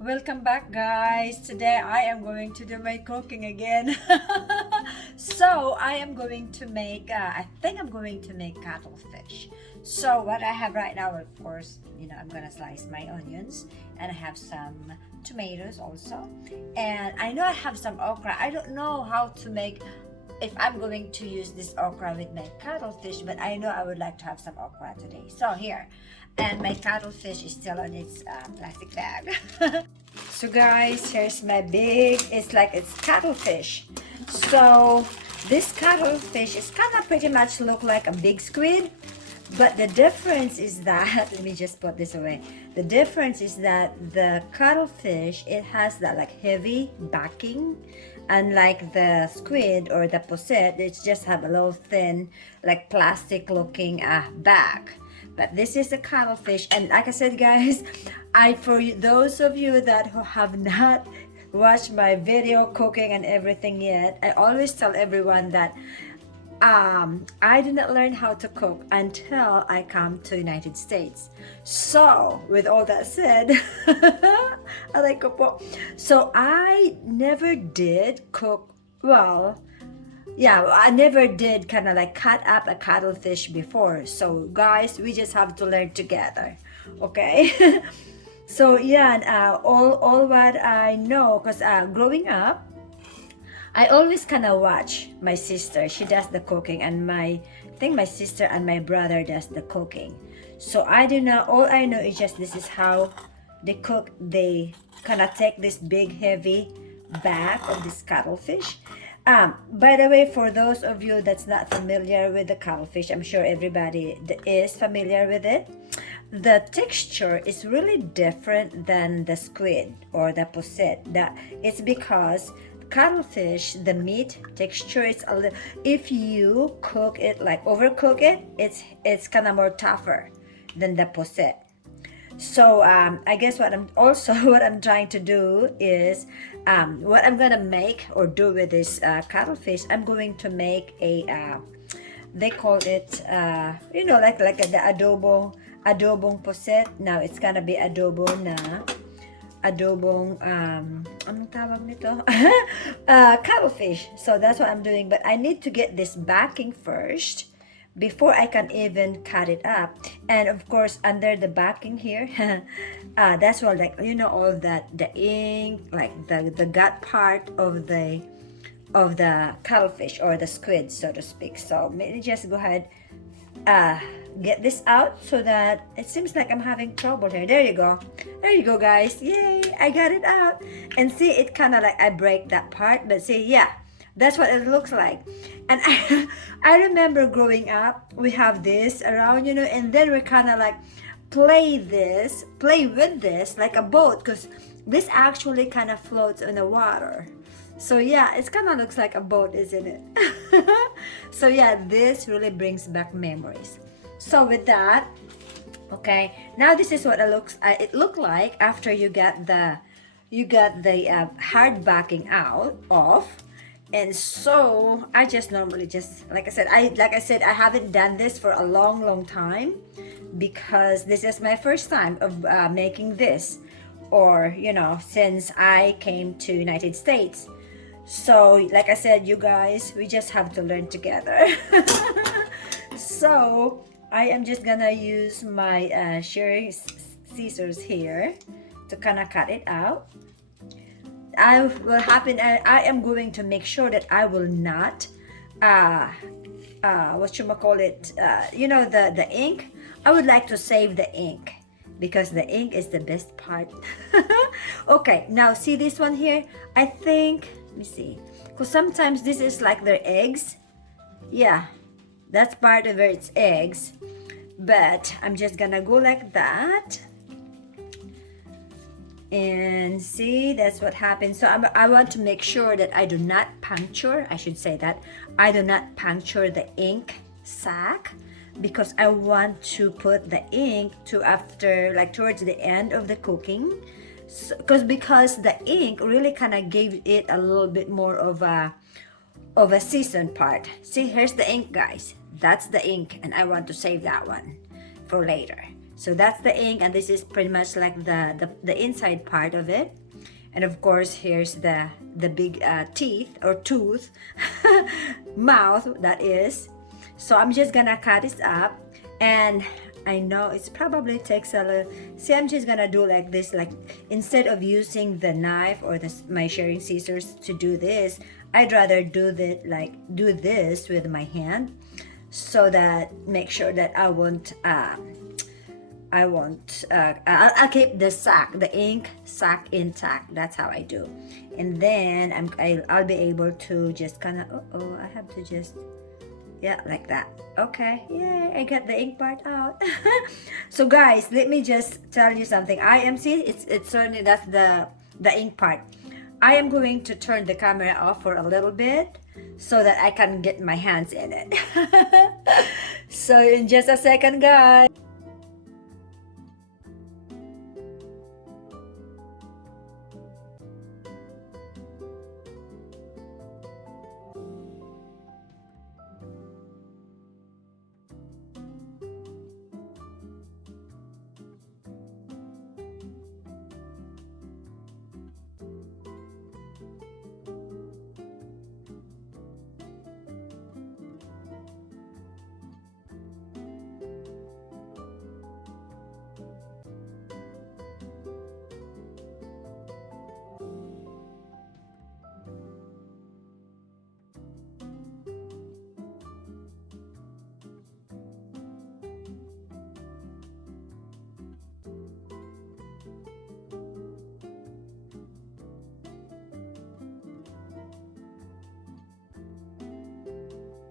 Welcome back, guys. Today I am going to do my cooking again. So I am going to make I think I'm going to make cuttlefish. So what I have right now, of course, I'm gonna slice my onions, and I have some tomatoes also, and I know I have some okra. I don't know how to make, if I'm going to use this okra with my cuttlefish, but I know I would like to have some okra today. So here, and my cuttlefish is still on its plastic bag. So guys, here's my big, it's cuttlefish. So this cuttlefish is kind of pretty much look like a big squid, but the difference is that, let me just put this away. The difference is that the cuttlefish, it has that like heavy backing, unlike the squid or the posset, it just have a little thin, like plastic looking back. But this is the cuttlefish, and like I said, guys, those of you that who have not watched my video cooking and everything yet, I always tell everyone that I did not learn how to cook until I come to United States. So with all that said, so I never did cook well. Yeah, I never did kind of like cut up a cuttlefish before. So guys, we just have to learn together, okay? So yeah, and all what I know, because growing up, I always kind of watch my sister. She does the cooking, and I think my sister and my brother does the cooking. So I do not, all I know is just this is how they cook. They kind of take this big heavy back of this cuttlefish. By the way, for those of you that's not familiar with the cuttlefish, I'm sure everybody is familiar with it. The texture is really different than the squid or the posset. It's because cuttlefish, the meat texture is a little, if you cook it, like overcook it, it's kind of more tougher than the posset. So I guess what I'm trying to do is what I'm gonna make or do with this cuttlefish. I'm going to make a they call it the adobong posset. Now it's gonna be adobong anong tawag nito? Cuttlefish. So that's what I'm doing, but I need to get this backing first before I can even cut it up. And of course, under the backing here, that's what, like, all that, the ink, like the gut part of the cuttlefish or the squid, so to speak. So let me just go ahead, get this out, so that it seems like I'm having trouble here. There you go, guys. Yay, I got it out. And see, it kind of like I break that part, but see, yeah, that's what it looks like. And I remember growing up, we have this around, and then we kind of like play with this like a boat, because this actually kind of floats in the water. So yeah, it kind of looks like a boat, isn't it? So yeah, this really brings back memories. So with that, okay, now this is what it looked like after you got the hard backing out off. And so I just normally just, like I said, I haven't done this for a long time, because this is my first time of making this, or since I came to United States. So like I said, you guys, we just have to learn together. So I am just gonna use my shearing scissors here to kind of cut it out. I am going to make sure that I will not the ink. I would like to save the ink, because the ink is the best part. Okay, now see this one here, I think, let me see, because sometimes this is like their eggs. Yeah, that's part of its eggs, but I'm just gonna go like that. And see, that's what happens. So I want to make sure that I do not puncture, I should say that I do not puncture the ink sac, because I want to put the ink to after, like towards the end of the cooking. So, because the ink really kind of gave it a little bit more of a seasoned part. See, here's the ink, guys. That's the ink, and I want to save that one for later. So that's the ink, and this is pretty much like the inside part of it. And of course, here's the big teeth or tooth, mouth that is. So I'm just gonna cut this up, and I know it's probably takes a little. See, I'm just gonna do like this, like instead of using the knife or my sharing scissors to do this, I'd rather do this with my hand, so that make sure that I'll keep the ink sac intact. That's how I do. And then I'll be able to just kind of, I have to just, yeah, like that. Okay, yay, I got the ink part out. So guys, let me just tell you something. It's certainly, that's the ink part. I am going to turn the camera off for a little bit so that I can get my hands in it. So in just a second, guys.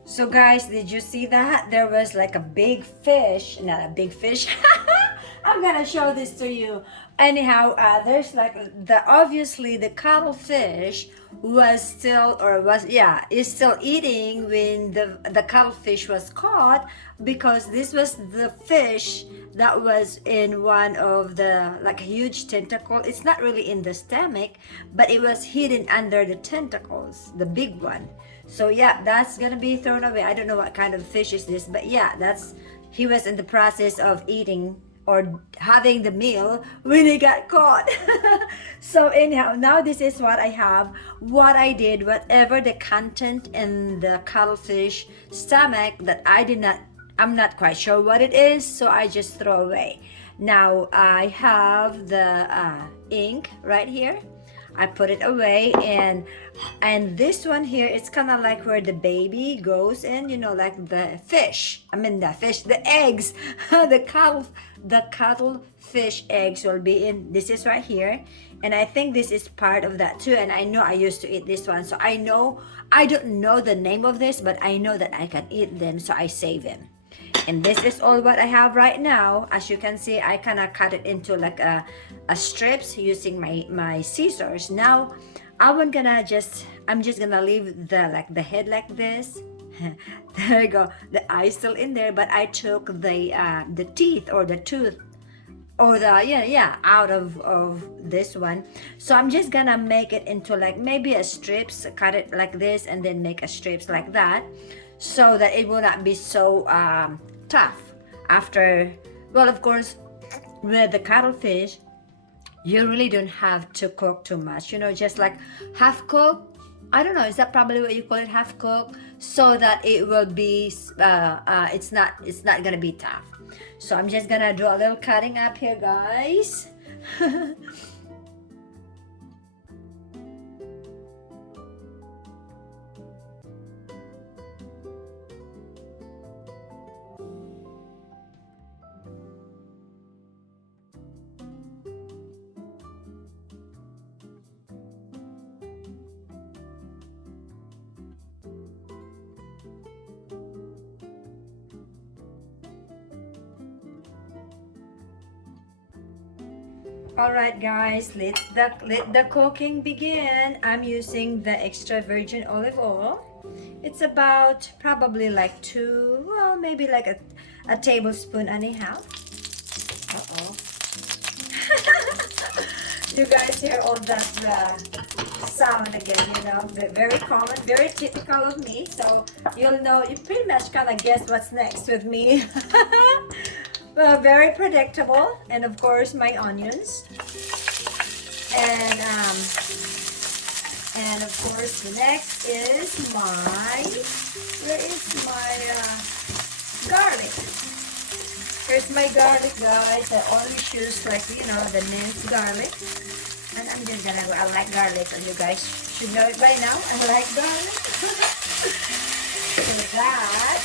So guys, did you see that? There was like a big fish, not a big fish. I'm gonna show this to you. Anyhow, there's like obviously the cuttlefish is still eating when the cuttlefish was caught, because this was the fish that was in one of the like huge tentacle. It's not really in the stomach, but it was hidden under the tentacles, the big one. So yeah, that's gonna be thrown away. I don't know what kind of fish is this, but yeah, he was in the process of eating or having the meal when he got caught. So anyhow, now this is what I have. What I did, whatever the content in the cuttlefish stomach that I'm not quite sure what it is, so I just throw away. Now I have the ink right here. I put it away, and this one here, it's kind of like where the baby goes in, like the eggs. the cuttlefish eggs will be in. This is right here, and I think this is part of that too. And I know I used to eat this one, so I don't know the name of this, but I know that I can eat them, so I save them. And this is all what I have right now. As you can see, I kind of cut it into like a strips using my scissors. Now I'm just gonna leave the head like this. There you go, the eye's still in there, but I took the teeth or the tooth or out of this one. So I'm just gonna make it into like maybe a strips, cut it like this, and then make a strips like that, so that it will not be so tough after. Well, of course, with the cuttlefish, you really don't have to cook too much, just like half cook. I don't know, is that probably what you call it, half cook, so that it will be it's not gonna be tough. So I'm just gonna do a little cutting up here, guys. Alright guys, let the cooking begin. I'm using the extra virgin olive oil. It's about probably like maybe like a tablespoon and a half. Uh-oh. You guys hear all that sound again, very common, very typical of me. So you'll know, you pretty much kind of guess what's next with me. Very predictable. And of course, my onions. And of course, the next is my, where is my garlic? Here's my garlic, guys. I always use, like, you know, the minced garlic. And I'm just gonna go, I like garlic, and you guys should know it by now. I like garlic. So that.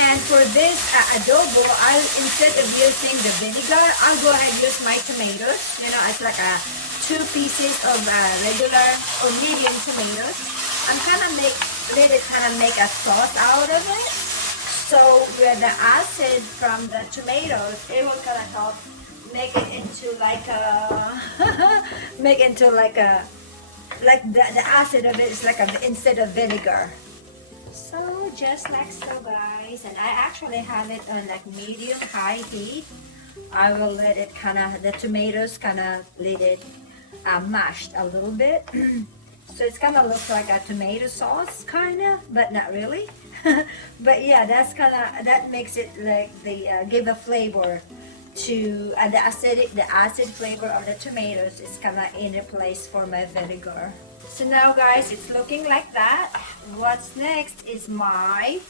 And for this adobo, instead of using the vinegar, I'll go ahead and use my tomatoes. You know, it's like 2 pieces of regular or medium tomatoes. I'm kind of let it kind of make a sauce out of it. So with the acid from the tomatoes, it will kind of help make it into like a, the acid of it is like instead of vinegar. So just like so, guys, and I actually have it on like medium high heat. I will let it kind of, the tomatoes kind of let it mashed a little bit. So it's kind of looks like a tomato sauce kind of, but not really. But yeah, that's kind of, that makes it like the give a flavor to the acid flavor of the tomatoes is kind of in a place for my vinegar. So now, guys, it's looking like that. What's next is my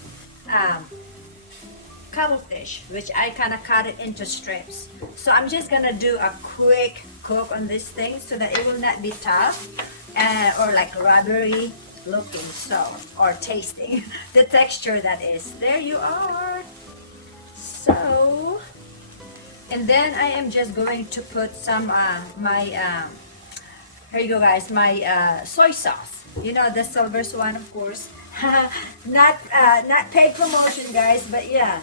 cuttlefish, which I kind of cut it into strips. So I'm just gonna do a quick cook on this thing so that it will not be tough or like rubbery looking, so, or tasting. The texture, that is. There you are. So, and then I am just going to put some here you go, guys, my soy sauce. You know, the Silver's one, of course. not paid promotion, guys, but yeah,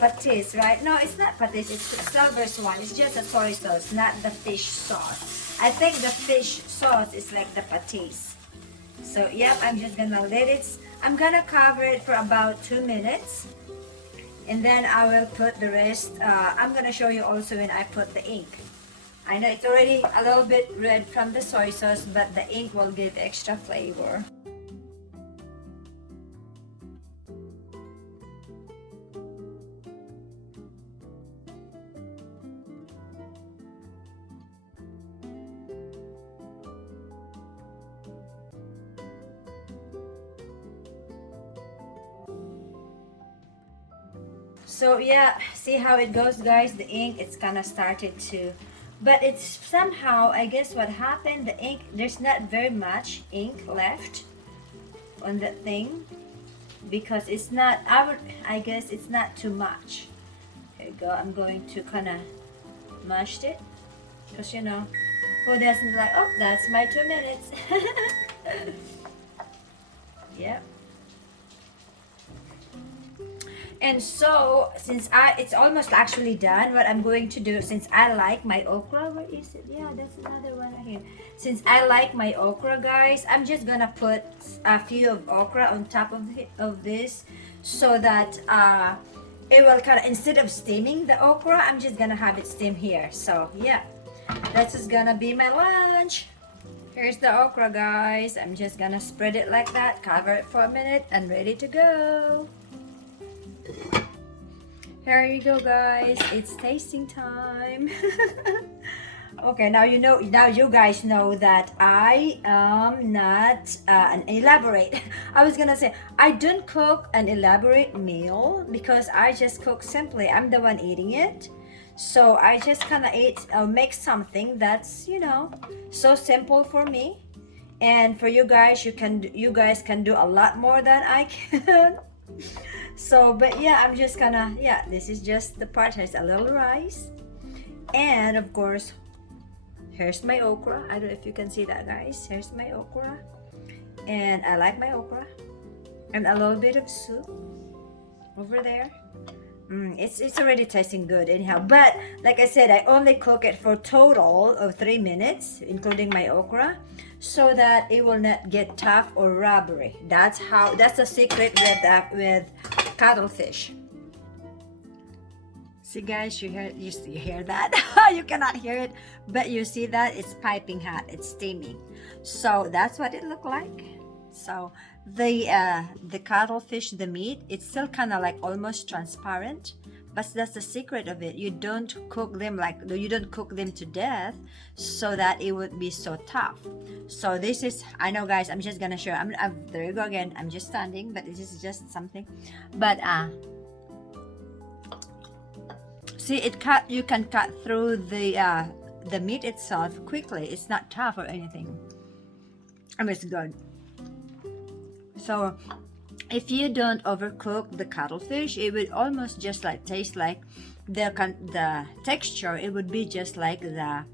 patis, right? No, it's not patis, it's the Silver's one. It's just a soy sauce, not the fish sauce. I think the fish sauce is like the patis. So yep, I'm just gonna let it, I'm gonna cover it for about 2 minutes, and then I will put the rest. I'm gonna show you also when I put the ink. I know it's already a little bit red from the soy sauce, but the ink will give extra flavor. So yeah, see how it goes, guys. The ink, it's kind of started to, but it's somehow, I guess what happened, the ink, there's not very much ink left on that thing, because it's not, I guess it's not too much. Here you go. I'm going to kind of mash it, because you know, who doesn't like, oh, that's my 2 minutes. Yep. And so, since it's almost actually done, what I'm going to do, since I like my okra, where is it? Yeah, that's another one right here. Since I like my okra, guys, I'm just gonna put a few of okra on top of this, so that it will kind of, instead of steaming the okra, I'm just gonna have it steam here. So yeah, that's just gonna be my lunch. Here's the okra, guys. I'm just gonna spread it like that, cover it for a minute, and ready to go. Here you go, guys. It's tasting time. Okay, now you know. Now you guys know that I am not an elaborate. I was gonna say I don't cook an elaborate meal because I just cook simply. I'm the one eating it, so I just kind of make something that's, you know, so simple for me, and for you guys, you guys can do a lot more than I can. So, but yeah, I'm just gonna, yeah, this is just the part. There's a little rice, and of course, here's my okra. I don't know if you can see that, guys. Here's my okra, and I like my okra, and a little bit of soup over there. It's already tasting good anyhow, but like I said, I only cook it for total of 3 minutes, including my okra, so that it will not get tough or rubbery. That's the secret with cuttlefish. See, guys, you hear that? You cannot hear it, but you see that it's piping hot, it's steaming. So that's what it looked like. So the cuttlefish, the meat, it's still kind of like almost transparent, but that's the secret of it. You don't cook them to death so that it would be so tough. So this is, I know guys, I'm just gonna show. There you go again. I'm just standing, but this is just something. But see, you can cut through the meat itself quickly. It's not tough or anything. I mean, it's good. So if you don't overcook the cuttlefish, it would almost just like taste like the texture. It would be just like the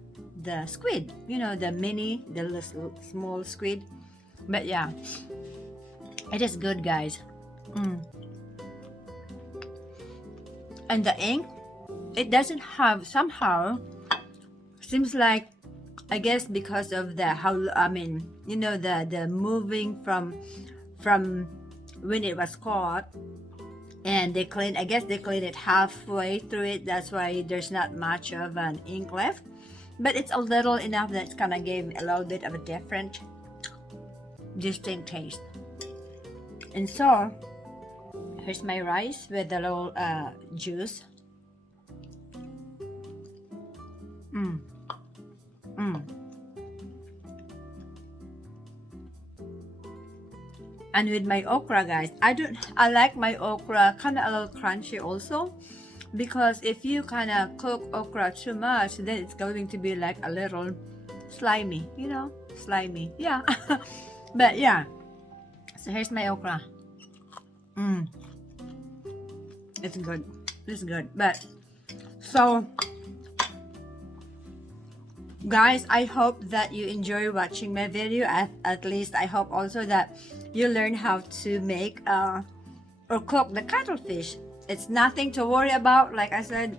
squid, you know, the little small squid. But yeah, it is good, guys. And the ink, it doesn't have, somehow seems like, I guess because of the the moving from when it was caught, and I guess they clean it halfway through it. That's why there's not much of an ink left, but it's a little enough that it's kind of gave a little bit of a different, distinct taste. And so here's my rice with the little juice. And with my okra, guys, I like my okra kind of a little crunchy also, because if you kind of cook okra too much, then it's going to be like a little slimy, you know, slimy. Yeah. But yeah, so here's my okra. It's good. It's good. But so guys, I hope that you enjoy watching my video. At least I hope also that you learn how to make or cook the cuttlefish. It's nothing to worry about. Like I said,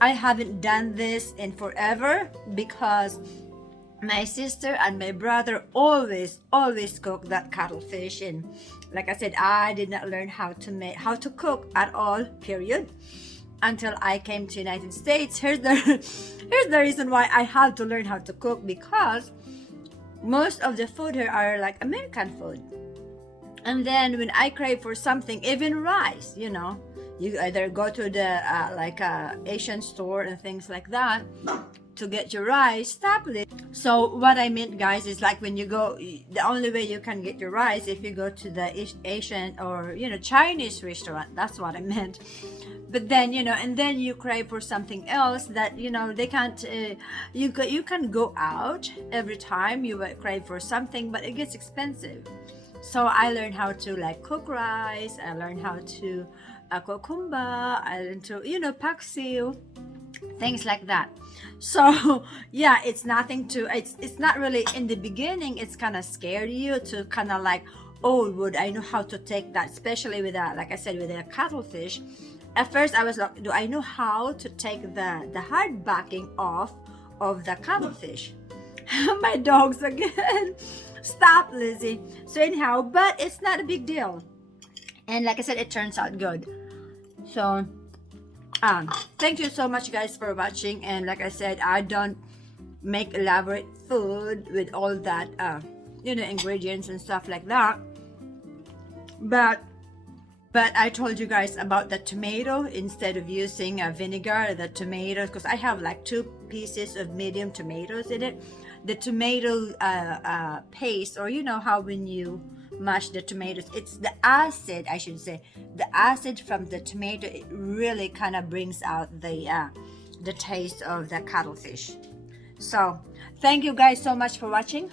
I haven't done this in forever because my sister and my brother always cook that cuttlefish, and like I said, I did not learn how to cook at all, period, until I came to United States. Here's the reason why I had to learn how to cook, because most of the food here are like American food. And then when I crave for something, even rice, you know, you either go to the Asian store and things like that to get your rice, tablet. So what I meant, guys, is like when you go, the only way you can get your rice if you go to the Asian or, you know, Chinese restaurant. That's what I meant. But then, you know, and then you crave for something else that, you know, they can't, you can go out every time you crave for something, but it gets expensive. So I learned how to like cook rice. I learned how to cook kumba. I learned to, you know, paksiw, things like that. So yeah, it's not really, in the beginning, it's kind of scared you to kind of like, oh, would I know how to take that, especially with that, like I said, with a cuttlefish. At first I was like, do I know how to take the hard backing off of the cuttlefish? My dogs again. Stop, Lizzie. So anyhow, but it's not a big deal, and like I said, it turns out good. So thank you so much, guys, for watching. And like I said, I don't make elaborate food with all that you know, ingredients and stuff like that, but I told you guys about the tomato. Instead of using vinegar, the tomatoes, because I have like 2 pieces of medium tomatoes in it. The tomato paste, or you know how when you mash the tomatoes, it's the acid, I should say, the acid from the tomato, it really kind of brings out the taste of the cuttlefish. So thank you guys so much for watching.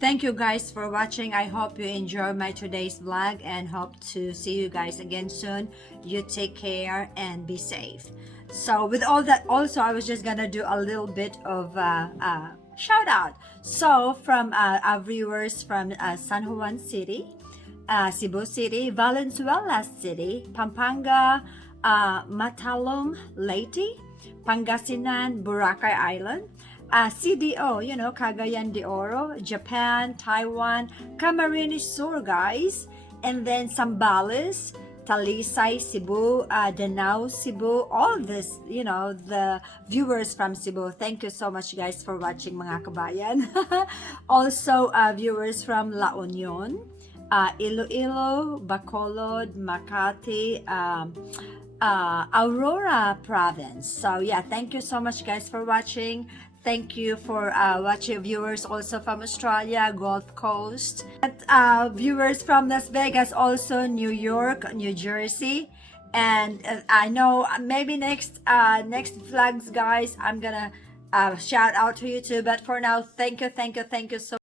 Thank you guys for watching. I hope you enjoyed my today's vlog, and hope to see you guys again soon. You take care and be safe. So with all that, also I was just gonna do a little bit of shout out. So from our viewers from San Juan City, Cebu City, Valenzuela City, Pampanga, Matalom, Leyte, Pangasinan, Boracay Island, CDO, Cagayan de Oro, Japan, Taiwan, Camarines Sur, guys, and then Zambales, Talisay, Cebu, Danao, Cebu, all this, the viewers from Cebu. Thank you so much, guys, for watching, mga kabayan. Also, viewers from La Union, Iloilo, Bacolod, Makati, Aurora province. So yeah, thank you so much, guys, for watching. Thank you for watching, viewers also from Australia, Gulf Coast, and viewers from Las Vegas, also New York, New Jersey, and I know maybe next vlogs, guys, I'm gonna shout out to you too. But for now, thank you so